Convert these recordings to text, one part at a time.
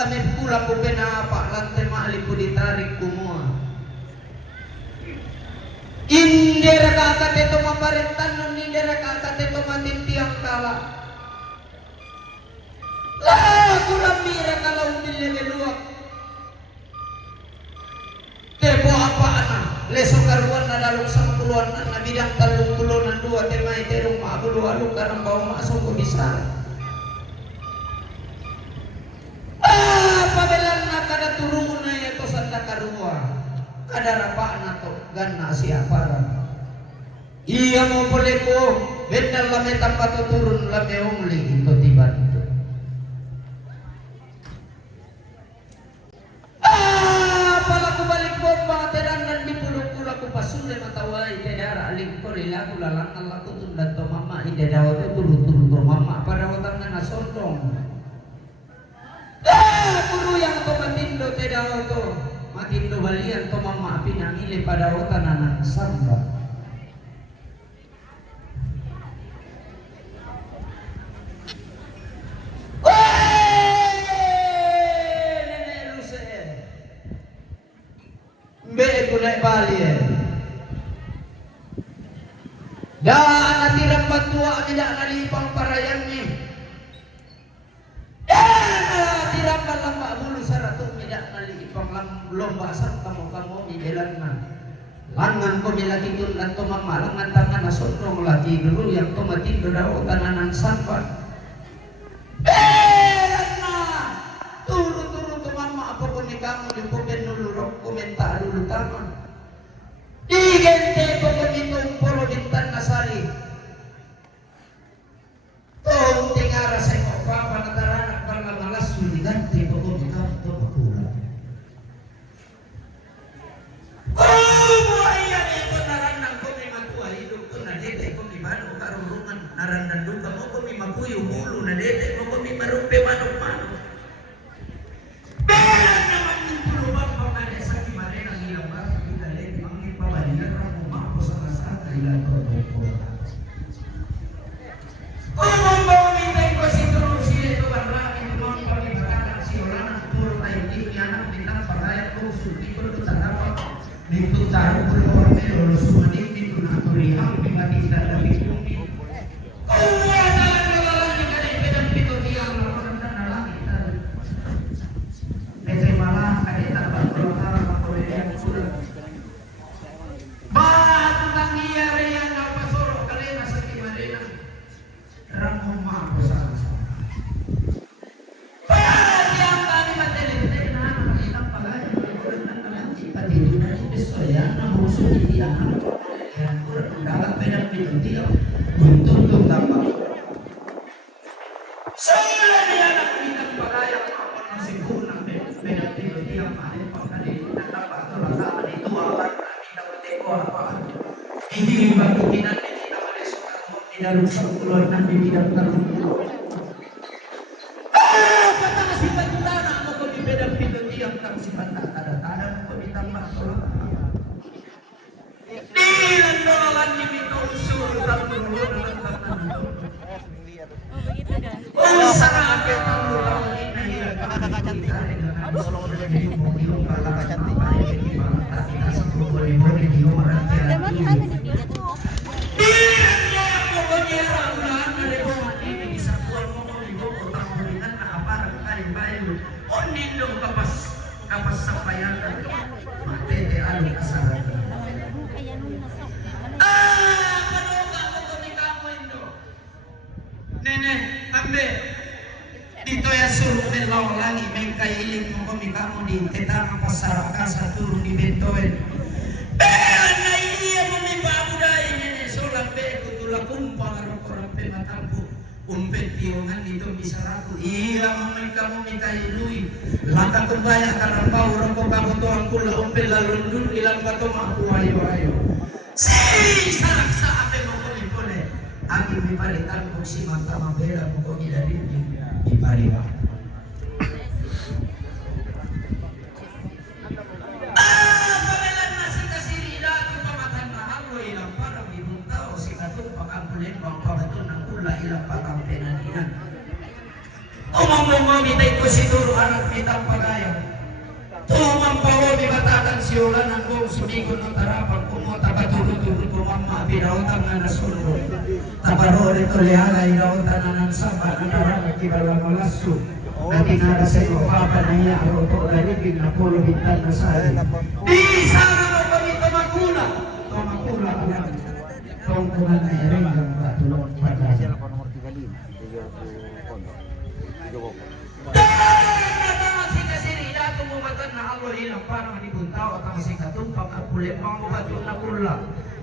kami pulang ko pinapa lantai maali ko ditarik kumua. Indera kakat ito maparentan nun, indera kakat ito matintiyang kala. Kulang mira kalau nililuwag. Tepo apaan na? Leso karuan na dalok sa puluhan na nabidang talong puluhan dua temay terong maabulu-aluk karang bawa masuk ko bisa. Pabelan na kada turun na ito sa nakarua. Kada rapaan na to, gana siapa ran. Iya mo boleh ko, bendal lame tanpa turun lame ungli itu tiba itu. Pala ko balik po mga terangan di pulo-pulo ko pasunay mataway tedara aling ko rila ko lalangan lako tundan to mama ide daw to turun-turun to mama pada watang na nasondong. Puro yang to matindo tedara to matindo balian to mama pinangili pada watang na samba. Be kulay bali dah natirang batua tidak nalipang parayang ni tirang lamba bulu saratu tidak nalipang lomba sang kamu di jalan na langan ko milaki tundan to mama langan tangan na sondong lagi dulu yang to matindo daw tananan sampan turu-turu to mama apa ko ni kamu di poben nulurok komentar dulu tama di gente ko nitong poro bintan nasari tong tingara sa ko pa panataranak para malas suligante ko ni kamu to bakula buaya ito naranang ko ni matua hidup ko na dete ko ni mano karurungan naranang duka mo ko ni mapuyo mulo na dete ko ni marupe manok-manok. Umum-umum kita ikut siduro anak mitang pagayang. Tumampaw di batakan siulan ang buong sumikon ng tarapang kumota paturo-turo kumama binautang na nasundo. Taparore to lihalay lautan na ng samba na narang kibalang malaso. Na tinara sa iyo papa na iya aroto galigin na pulo hintan na sari. Di sana mo kami tumakula. Tumakula alam. Tungkulan na iring ang patulong pagayang. Tumumatan na Allah ilang parang ni Buntao at ang sikatumpang at kulit mga ubatong na kula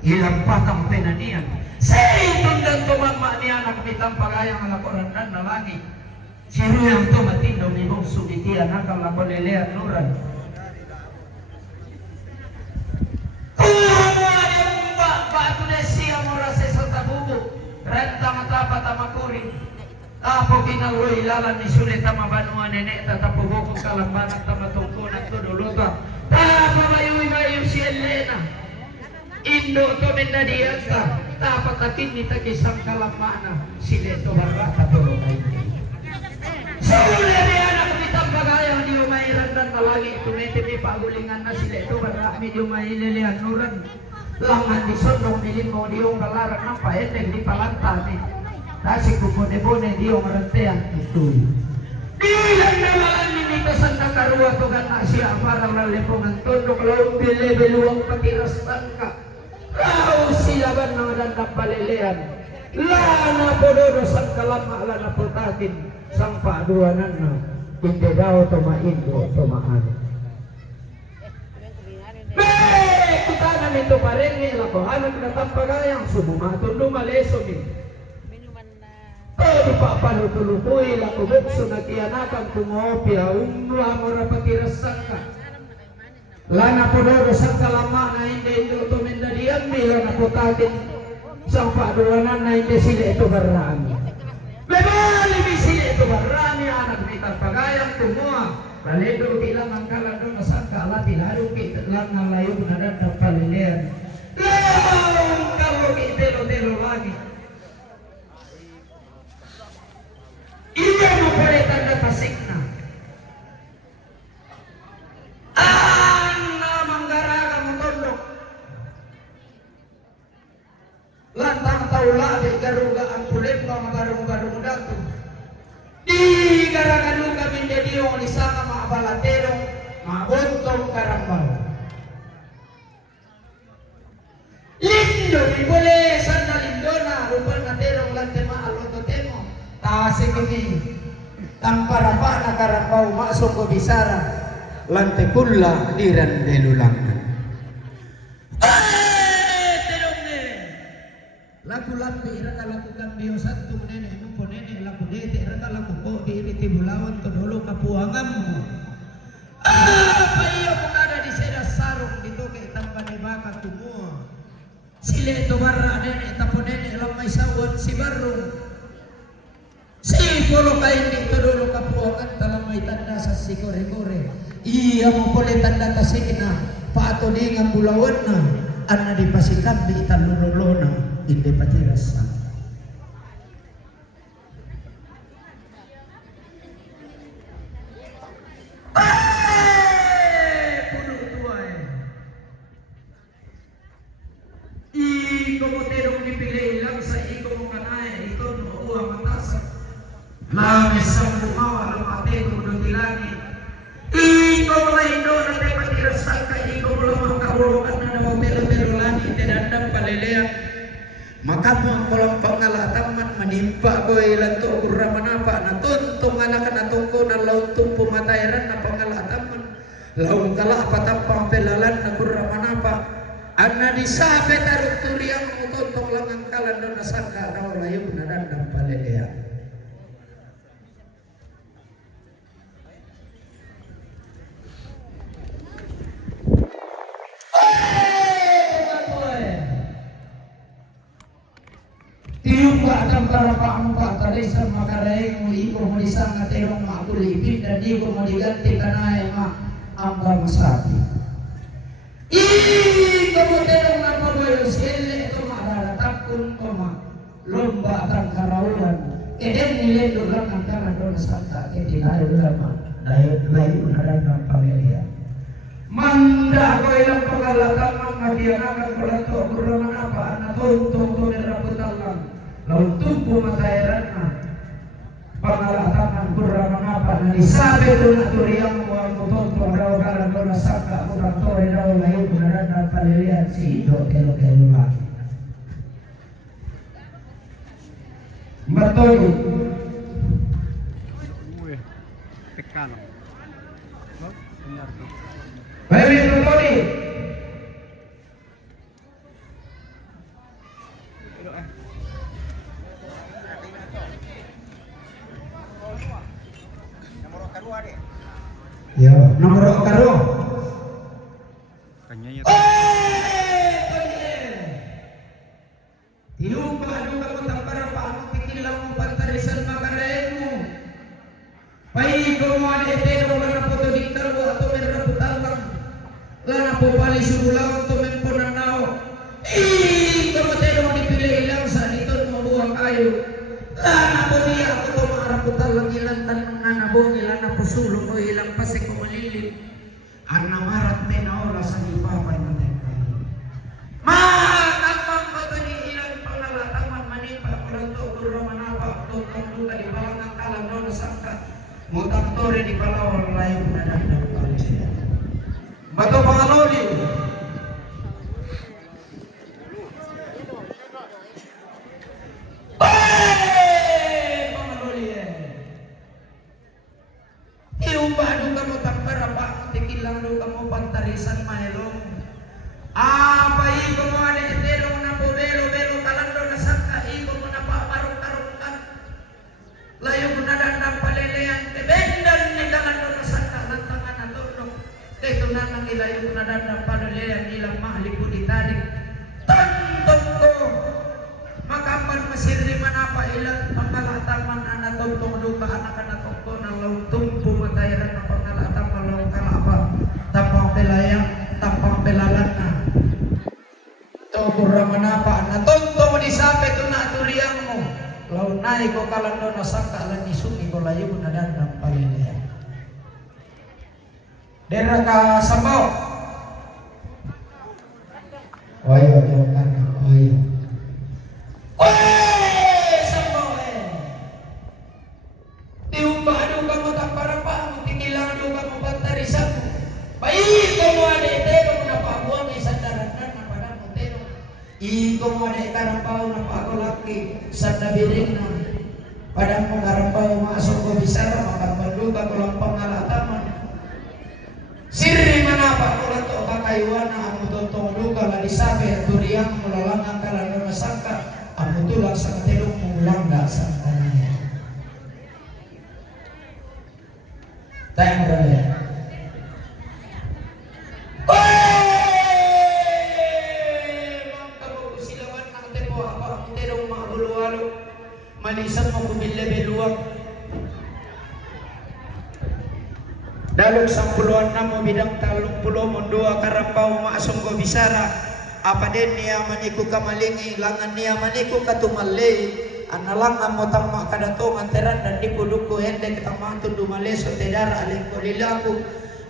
ilang patang penanian sa itundan tumama niya nakmitang pagayang alakoranan na langit siruyang tumatindong ni mong subitian hanggang lakolelean nuran kumuha yung batunesya mura sa isang tabubo rentang at dapat amakuring Apo kinaloy lalan ni sulit mabanuan nenek tatapugo kung kalambanan tamatungkunan to duluta. Tapa mayu si Elena. Indo to mendadianta. Tapa tatin ni takisang kalambana si Leto Barata tulunay. Sulit ni anak mitang bagayang di umairan dan talagi tumete mi pagulingan na si Leto Barata mi di umaililihan nuran. Langan di sondong milimo di yung kalarang ng paeteng di palantani. Kasi kupone-pone di yung rantean ito. Ilang naman nimitasan na karuwa to gana siya parang lalipungan tondo kalawang bile-biluwang patirasan ka. Rao siya ba ng dandang palilian. Lana po doon sang kalama na putakin sang paaduanan na hindi daw tumaindo tumaan. Kita namin ito pa rin nilabahanan na tampagayang sumumatong lumaleso min. Todo papalutulutuy la kubukso na kiyanakan kumopia umwa mo rapatirasan ka. Lana po doon sa kalama na hindi ito tumindadian mila na putakin sa paaduanan na hindi sila ito barrami. Lebali mi sila ito barrami anak mitang pagayang tumuha. Balido tilang ang kalado na sa kalati lalo lang ang layo na dadang palilian. Lamang kalo kitelo-telo lagi. Iya mo pala tanda pasik na. Na manggaraga mo tondok. Lantang taula di garuga ang pulit mga barong-barong dato. Di garaga luka mindedi yung isang mga balaterong mga buntong karambal. Lindo di boleh sanda lindo na rupan na terong lantema aloto temo. Kasi kini tamparapa na karambau masuk ke bisara lantai kulla diran delulangan. Tedong ne. Laku lambi raka laku kambio satu nenek nupo nenek laku dete raka laku ko di tibulawan to dulu kapuanganmu. Apa iyo mengada di seda sarung di toke tambah nebaka tumua. Sile to barra nenek tapo nenek lamai sawan si barung. Si polo kain dito dulu kapuangan dalam may tanda sa si kore-kore. Iya mo pole tanda tasikin na pato di nga bulawan na ana di pasikan di italululo na hindi patirasan. Puno tuay. Iko mo terong dipili lang sa iko mo kanay ito no uang matasak. Lamis sang bumawa lumate kung langit. Ikaw na indo na tayo patirasan ka. Ikaw lang ang kahulukan na nawapelo-pelo langit. Tinandang palilean. Makamu ang kolang pangalataman. Manimpa ko ilan to kurang manapa. Natuntong anak na tungko na launtong pumatayran na pangalataman. Laung kalah patampang pelalan na kurang manapa. Ana disabe taruk turiang mutuntong lang ang kalan doon na sangka na walayo na dandang palilean. Tiupa akan tarapang patalisa makaraing mo iko mo isang aterong makulipin dan iko mo diganti kanay ambang sapi. Iko mo terong napaboyo sile ito mararatapkun ko lomba akan karaulan Eden nilai dolang antara doa santa ketika ulama layu ada pamilya. Manda ko ilang pagalatan magmadianakan ko lang to kurang apa anak tuntong to neraputan lang lautung pumatairan na pangalatan kurang apa na isabe to na turiyang mo ang tuntong daw kalang ko na saka kurang to rin daw layu na palilihan si Ido kelo-kelo lang. Betul. Tekan. Benar tuh. Baik, betul. Ya, nomor karo. Kanya ya. Yung paano ka mo para paano tikilang mo pantarisan makaremu. Pai ko mo ane etero na po to dikar mo ato meron po talang. Lana po pali sumulaw to men po nanaw. Ko mo tero dipili ilang sa dito mo buang kayo. Lana po niya ako to maarap po talang ilang tanong na nabong ilang na po sulong o ilang pasik ko malilip. Ang namarat may naola sa ipapay na tayo. Matakpang ko to ni ilang pangalataman manipa kurang to kuro manapa to tunggu tadi balang ang kalang doon sangka. Mutang tore di Palawal layo na dandang palihan. Bato pangaloli. Pangaloli Yung baado ka mo takpara pa, tikilang do ka mo pantarisan mahilong. Iko mo ane etelong na po belo kalang do na sangka, iko mo na paparong-tarong ka. Layo ko na dandang palelehan, bendan ni kalang do na sangka, lantangan na tulong. Ito na nang ilayo ko na dandang palelehan, ilang mahali ko ditarik. Tantong ko, makapan masirri manapa ilang pangalataman na natuntong luka anak-anak ko na launtong pumatayran na pangalataman malaw kalapa. Tapang pelayang, tapang pelalan na. Tungkura manapa, natuntong mo ni sape ito na aturiang mo. Launay ko kalando na sangka alam ni Suki ko layo na dandang palilihan. Dera ka sabaw. Oyo, kan. Oyo. Sabaw Tiumbado ka mo tampara pa, tikilang do ka mo pantarisan mo. Baik ko mo ade etero na pabuang isang daratnan na padang mo tero. Iko mo ade karampaw na pagolaki sa nabiring na padang mo karampaw masok ko bisara makapanduga ko lang pangalataman. Sirri manapa ko lang to kakayuan na amo totong luka lalisabe at duriyang mulalangang kalano na sangka amo tulak sa katelong mulangga sa tanaya. Tayo mo rin. Manisan mo kumilebe-luwag. Dalog sang puluhan na mo bidang talong pulo mo dua karampaw maasong ko bisara. Apa din niya maniku kamalingi langan niya maniku katumali. Analang amo tama kadatongan teran dan dipuduku hende ketama tu dumaleso tedara aling ko lilaku.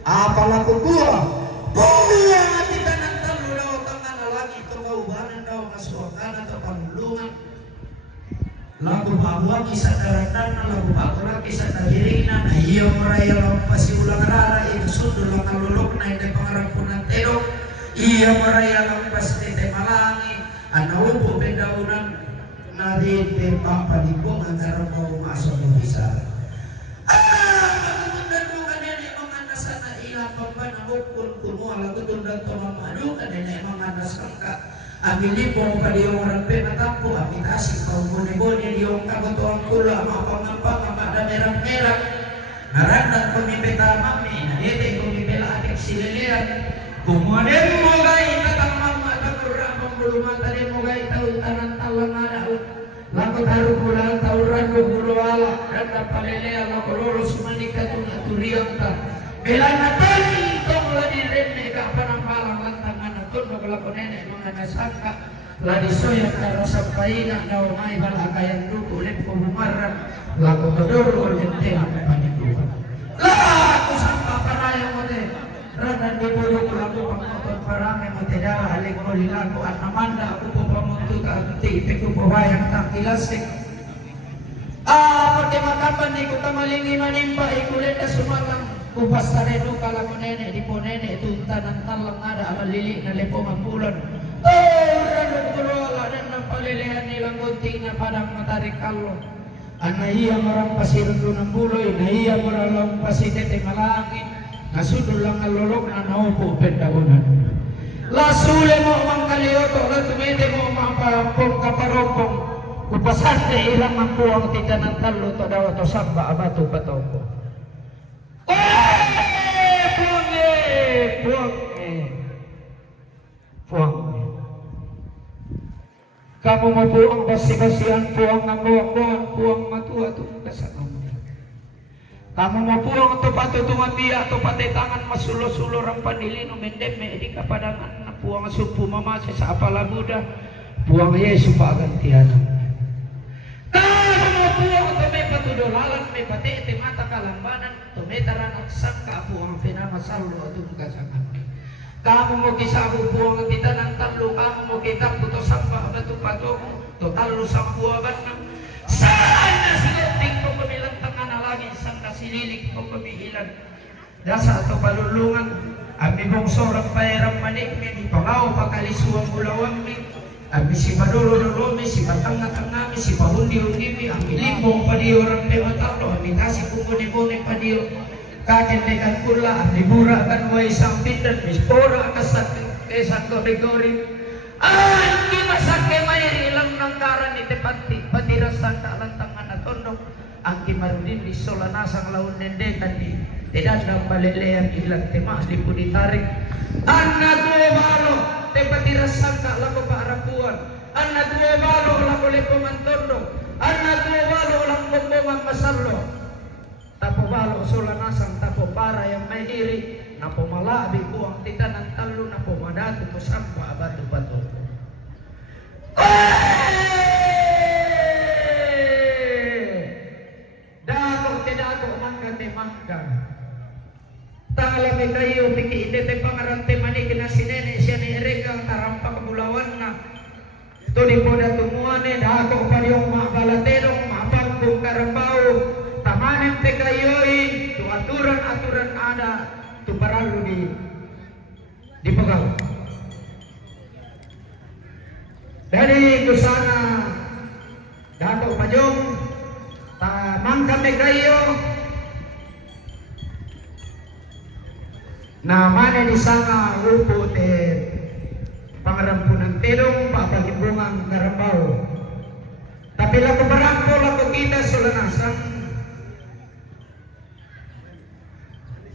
Apa laku gua? Buya ati tanang talulo tangan alangi to kaubanan daw kasuakan atau kamulungan. Lagu bawa kisah daratan na lagu bawa kisah tahiring na iyo meraya lang pasiulang rara itu sundul lang alulok na hindi pangarampunan tedong iyo meraya lang pasitete malangi anaupo pendaunan na din papadibong ang karampaw masok mo bisa kagundan mo kanina mga nasa na ilang pampanamukun kumuha lagundan to mamanu kanina mga nasangka amili po pa di orang penatampo apitasi kau bone-bone di orang kagotoang kulo ama pangampang ama ada merah-merah naranda kami peta mami na ete kami pela adik sililian kumuaden mo gay tatang mama takurang pembulumata den mo gay tahu tanan talang ada laku taruh bulan tauran ko bulu ala dan tapalelea laku lulus manika tunaturiang ta bela natan tong ladi renne ka panampalang lantangan atun magalako nenek mga nasangka Ladisoya karo sampai nak daw may balakayan dugo ulit ko bumarap lago todor ulit ang paniguan. Lago sa paraya mo de ranan di bulu ko lago pangmotor parame mo tidara halik mo lilago at namanda ako po pamunto ka iti ko po bayang takilasik. Pati makapan di ko tamalingi manimba ikulit na sumangang kupas sa redo kala ko nene di po nene tunta ng talang ada amalili na lepo magpulan. Ranong kulola dan ng palilihan nilang gunting na padang matarik kalo. Ang nahiya marang pasirado ng buloy, nahiya marang pasitete malangin, nasudol lang ang lolok na naupo pendagunan. Lasule mo mang kaliyoto, latumete mo mang kaparopong, kupasan na ilang mangkuang tita ng talo to daw to samba abato patoko. Puang. Kamu mo po ang basi-basihan po ang namuang po ang matuwa-tuwa sa kami. Kamu mo po ang tupatutungan biya to patitangan masulo-sulo ang panilino mendem me di kapadangan na po ang supu mamase sa apalabuda po ang Yesu pagantihan. Kamu mo po ang tumay patudolalan may pati mata kalambanan tumay taranak sangka po ang pinamasalo at kasangan. Kamu mo kisabu buang ang tita ng talo, kamu mo kita puto samba batu-bato, to talo sa buwaban ng saan na siluting ko pamilang tangan na lagi, saan na sililig ko pamihilan. Dasa ato palulungan, ami mong sorang pairam manik, may pangaw pakalisuang ulawang mi, ami si madolo-dolomi, si matang-natangami, si pahundi-hundimi, ami limbong padiyo orang pematalo, ami nasi kumuni-muni padiyo. Kakintikan pula, libura kan mo isang pindan, mispora kasak kesang gori-gori. Hindi masake may ilang nangkaran ni tepati, patirasan ka lantangan na tondok. Ang kimarudin di solanasang laun nende tadi, tidak na malelean ilang tema, di po ditarik. Anna tuwa balo, tepatirasan ka lako paarapuan. Anna tuwa balo, lako lepoman tondok. Anna tuwa balo, lako bombongan masalo. Tapo balo solanasang tapo para yang may iri na pumalabi ko ang tita ng talo na pumadato ko sampa abato-bato. Dako tidako mangga te mangga. Tangalami kayo piki ide te pangarante manikin na sinene siya ni Erika tarampa kabulawan na. Tuli po na tumuane dako pa yung mga balaterong mapagkong karambao. Tamanin te kayoy, tu aturan-aturan ada, tu paralu di pegang. Dari kusana Dato Pajong, tamang kami kayo, na mana di sana upo te Mangrampun ng tedong, papagimbungang karambao. Tapi laku barangko, laku kita sulanasang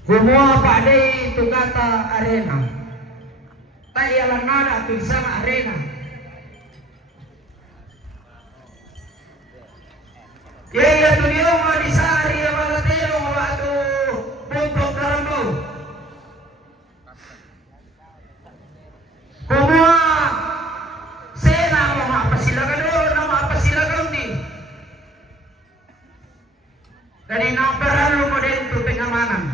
gumawa pa day tukata arena. Tayo lang nada ito isang arena. Yaya ito niyo mga disari ang mga latero mga ito puntong karambaw. Gumawa sena mga pasilagan doon na mga pasilagan din. Kanina paralo mo din ito pengamanan.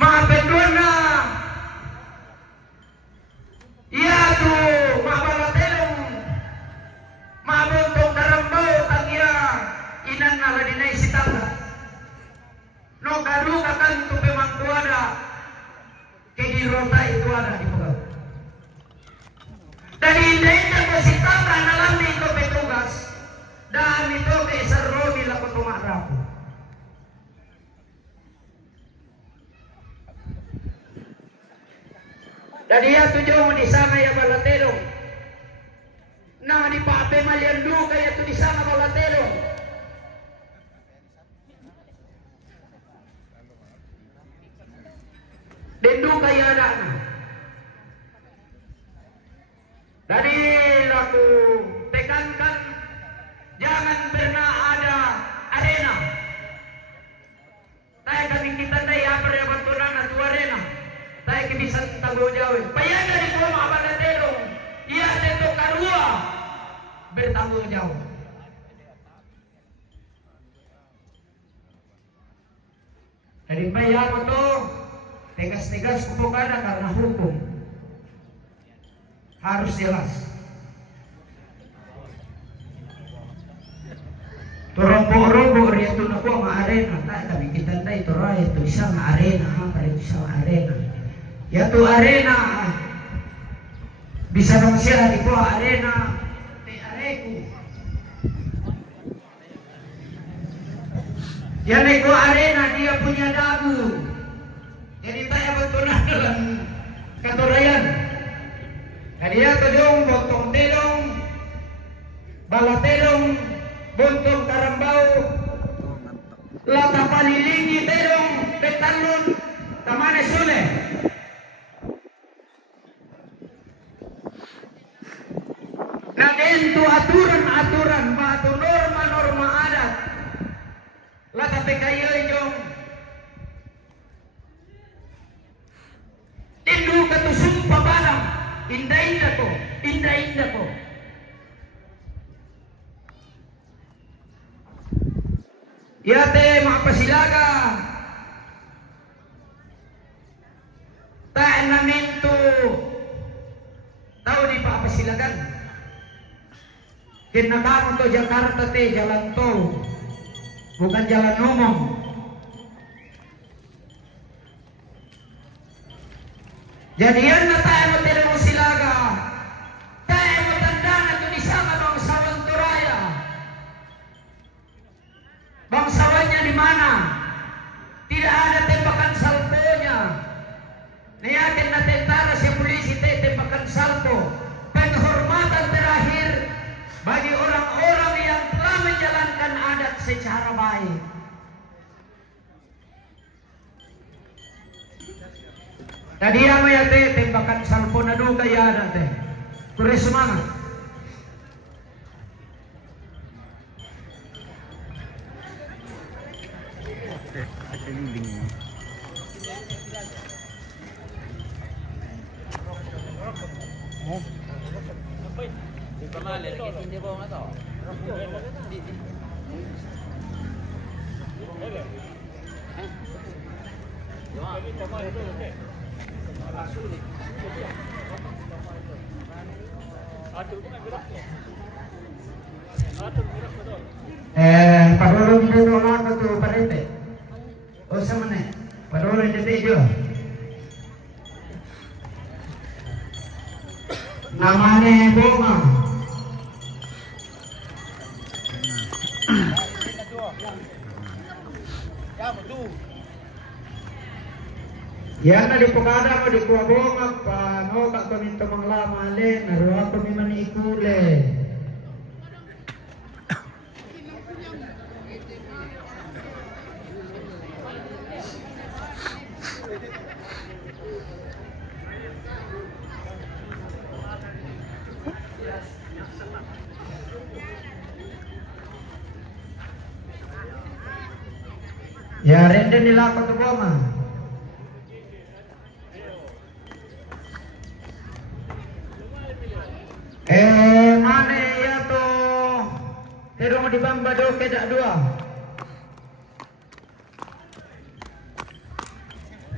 Mga penduan na iya tu mga balatelong mga buntong karambaw ang iya inan na ladinay sitala no kaduka kan tu pemangkuada kegirota itu ada di bawah dan indahnya ko sitala nalami ko petugas dan itu ke sarrobi la ko tumarapo. Dan dia tujuh di sana ya balatelo. Nah di pape maliandu kaya tu di sana balatelo. Dendu kaya ada. Dari laku tekankan jangan pernah ada arena. Tayo kami kita tayo apa ya bantuan atau arena. Tayo bisa tahu tanggung jawab. Jadi bayar itu tegas-tegas kupukana karena hukum harus jelas. Turombo-rombo ria tu na ko nga arena ta kami kita na ito ra ito isa nga arena kali isa nga arena. Ya tu arena bisa bang siya di ko arena te areku. Yan ay ko arena dia punya dagu. Jadi tayo betulan dalam katurayan. Kaya tedong botong tedong balatelong buntong karambau lata palilingi tedong petalun tamane sule nagentu aturan-aturan batu norma-norma adat lata pekayo jong tindu katusumpa balang indah-indah ko yate makapasilaga taen namin to tao di pakapasilagan kinakamo to Jakarta te jalan tol bukan jalan umum. Jadi yan na tayo mo tinamong silaga tayo mo tanda na ito ni sama bangsawan turaya. Bangsawannya di mana? Tidak ada tembakan salponya. Niyakin na tentara si polisi tembakan salpo. Penghormatan terakhir bagi orang-orang yang telah menjalankan adat secara baik. Tadi yang ya tembakan salpo na doon kaya ada teh. Kure semangat. Parulong dulu ako to parete. O sa mana? Parulong dito jo. Namanya bunga. Yan na di pagkada mo di kuwa bunga pa no ka kami tamang lamale naruha kami man ikule. Ya rende nila ako to goma. Mana ya to terong di bambado kedak dua.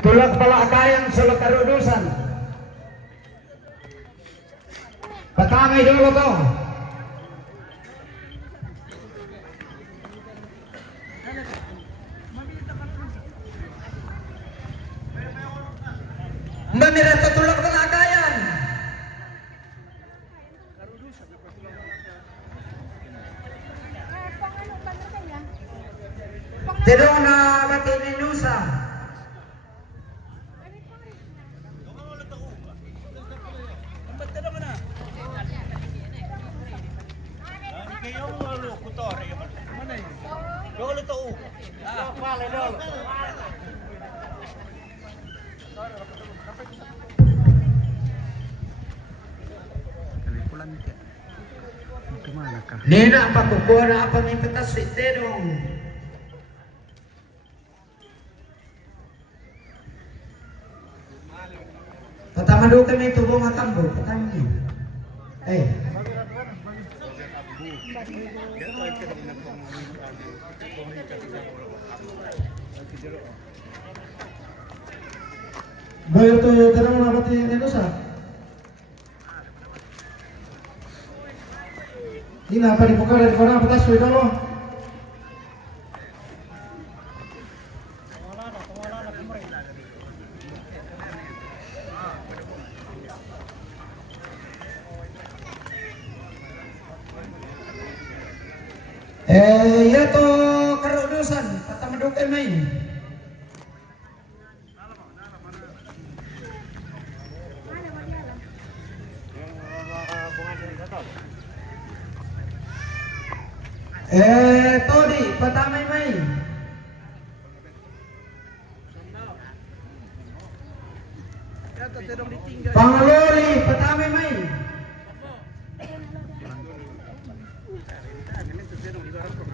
Tulak kepala akayang solo karudusan. Patamay dulu to. Mbamira tutulak pelakayan. Tedong na Aventinus. Nena apa kukuha na apa may patas si Tedong. Pertama dulu kami tubong atambo, pertama ni. Bayar tuh terang melapati Indonesia. Ini apa di muka dari orang atas sudah loh. Ya to kerudusan kata meduk main. Todi patamay may. Pangalori patamay may.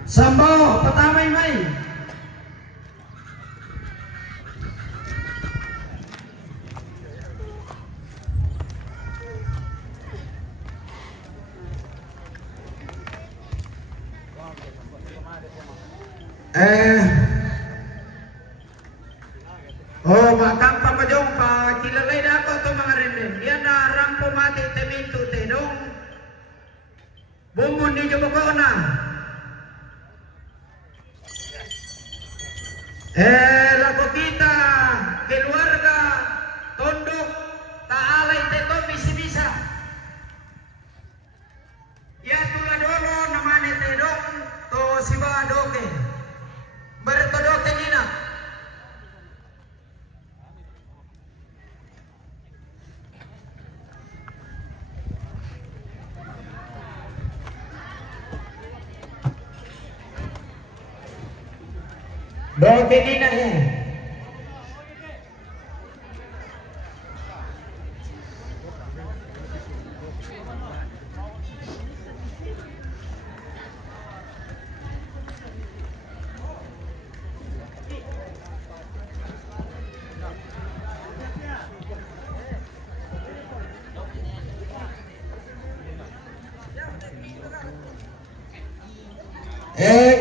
Sambo patamay may. Makang pamajong pa kilalay na ako ito mga rinlin. Yan na rampo mati teminto tedong. Bumon ninyo mo ko na. Lago kita keluarga tondok taalay teto misi-misa. Ya tuladolo namanya tedong to siba doke. Bertodoke nina. Doke nina ya.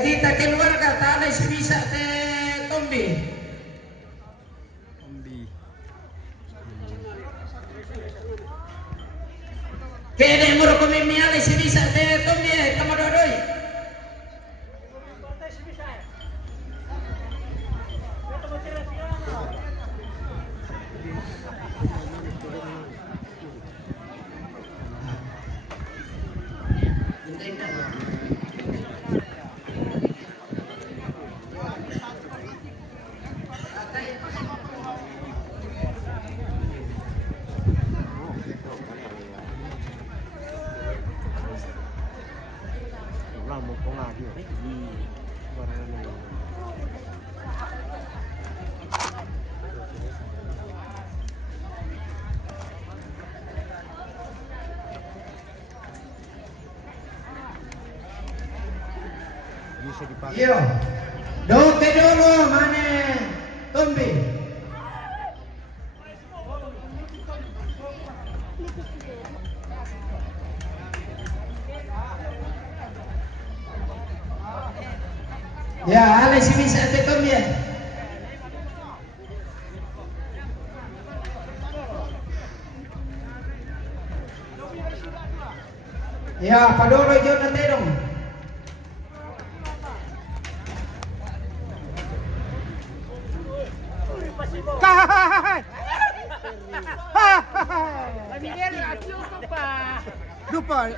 Kita keluarga tanah sebisa Tombi. Kene muro kami miale sebisa Tombi kamadodoi. Yo, doke dulu mana Tombi. Ya, alay si bisa Tombi ya. Ya, padolo jod na tedong.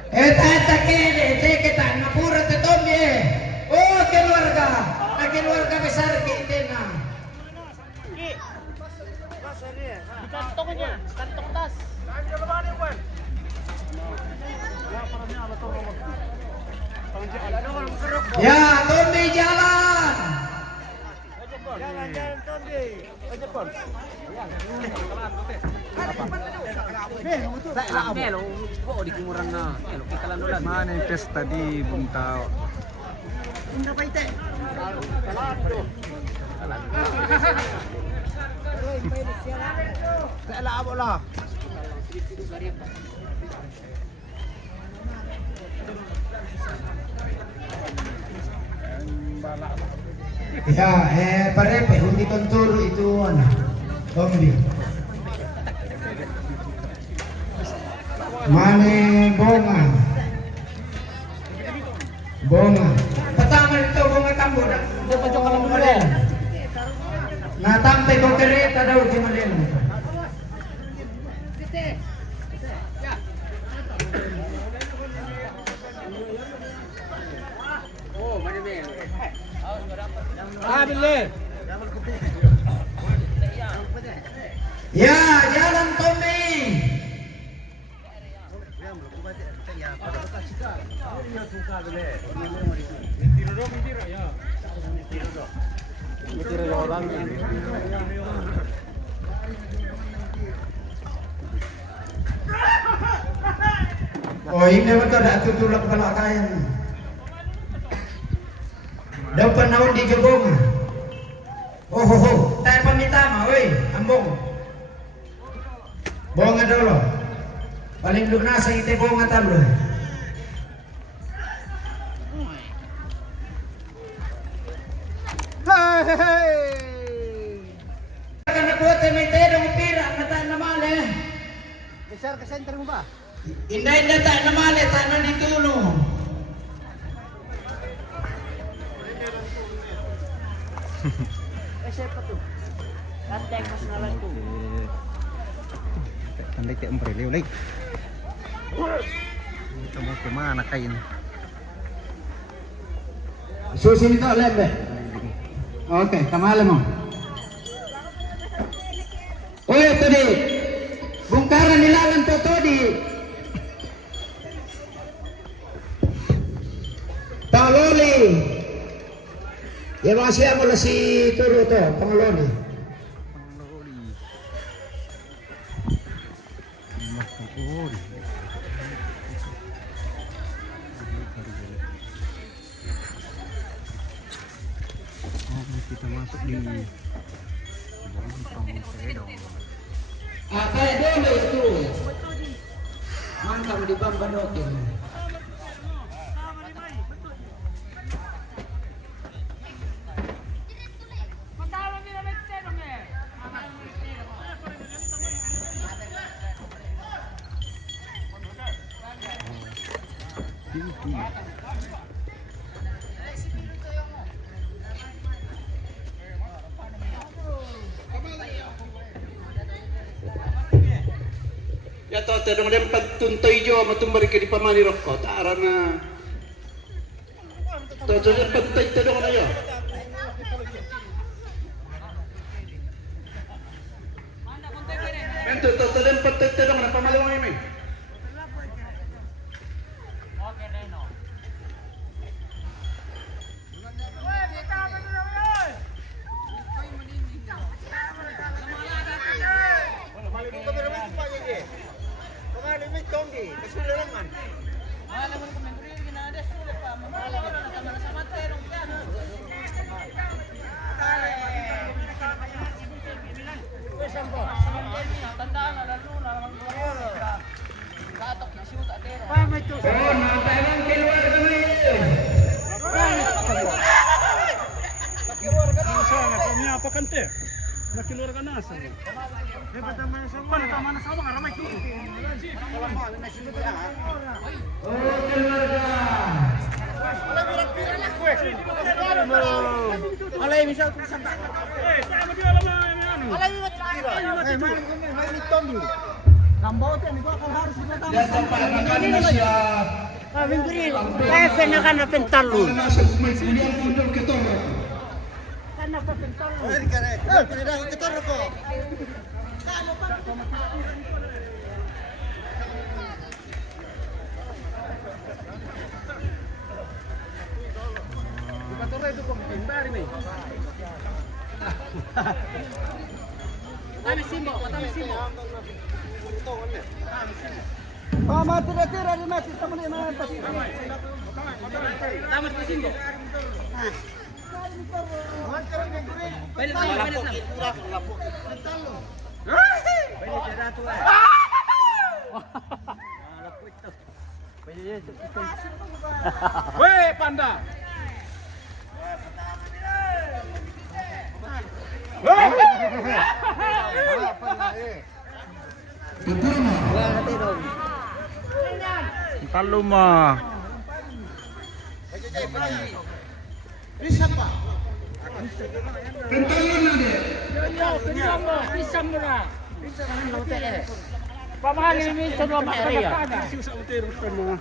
Eta kene, kita napura te Tombi. Oh, keluarga besar kita na. Kantongnya, kantong tas. Ya, Tombi jalan. Jalan Tombi. Mana yang pesta di Buntao? Ya, parepe, hindi konturo itu ano, tombi. Mane bonga. Bonga. Pertama itu bunga tambo, dapat coklat kemarin. Nah, tampe ko kereta daw di Malena. Ya, jalan Tommy. Oh, ini betul dah tutulak balakayan. Daw panahon di Jogong. Oh ho ho, tayo pamitama, weh, ambong. Bonga dulu. Paling lunas sa ite bonga talo. Hey. Kan nakuha may tedong pira mata na male. Besar ka center mo ba? Inday na tayo na male, tayo na ditulo. Siapa tuh? Ranteng mas nalan tuh. Tandai tiap empreleu lagi. Kita mau kemana kain? Susi nito lebe. Okay, kamala mo. Oy, ito di. Bungkaran nilalan to di. Taloli. Ya mga siya mo si Turo to, Pangaloni. Kita masuk di Kayak dulu itu. Mantap di Bambanokin. Ya to tedong dem patuntoy jo matumbari ke di pamani rokko taarana. To dem patuntoy tedong na yo. Ento to dem patuntoy tedong na pamalawang imi. Apa kan teh? Nak keluar kan nasa. Pertama sama ramai tu. Alay misal sampai. Alay Dan tempat makan siap. Penakan pentalun. Kemudian mundur ke toro. Mati tira di mati teman mana pasti. Tamat ke Simbo. Weh, panda. Talo mah. Pamahali ni sa dua area. Susah utir semua.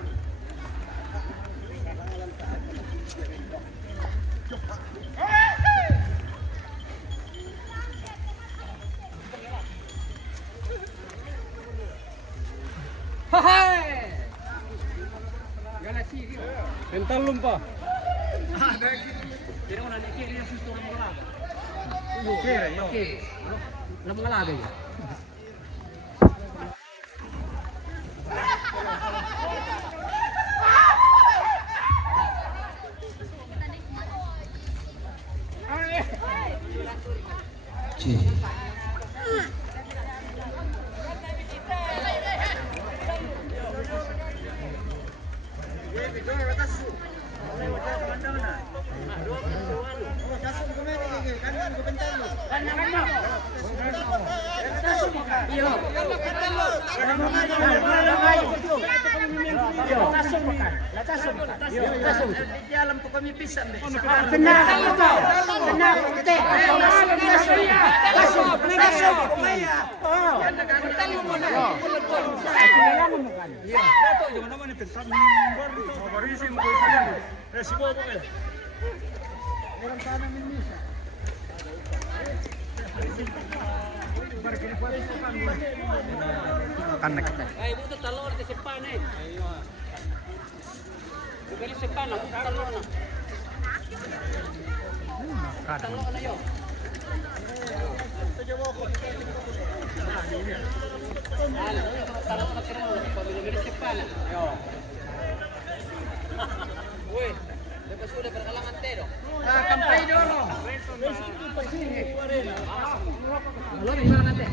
Pental lumpa. Pero wala ni kiri yung susto ng mga laga. Kiri, yo. Ng mga laga yun. Alam ko kami pisan. Ay, buto talon di sepan eh. Bukan sepan, buto talon na. Talon na yo. Talon na pero pamilya sepan. Yo. Uy, lepas sudah berkalangan tero. Kampay dolo. Halo, di mana nanti?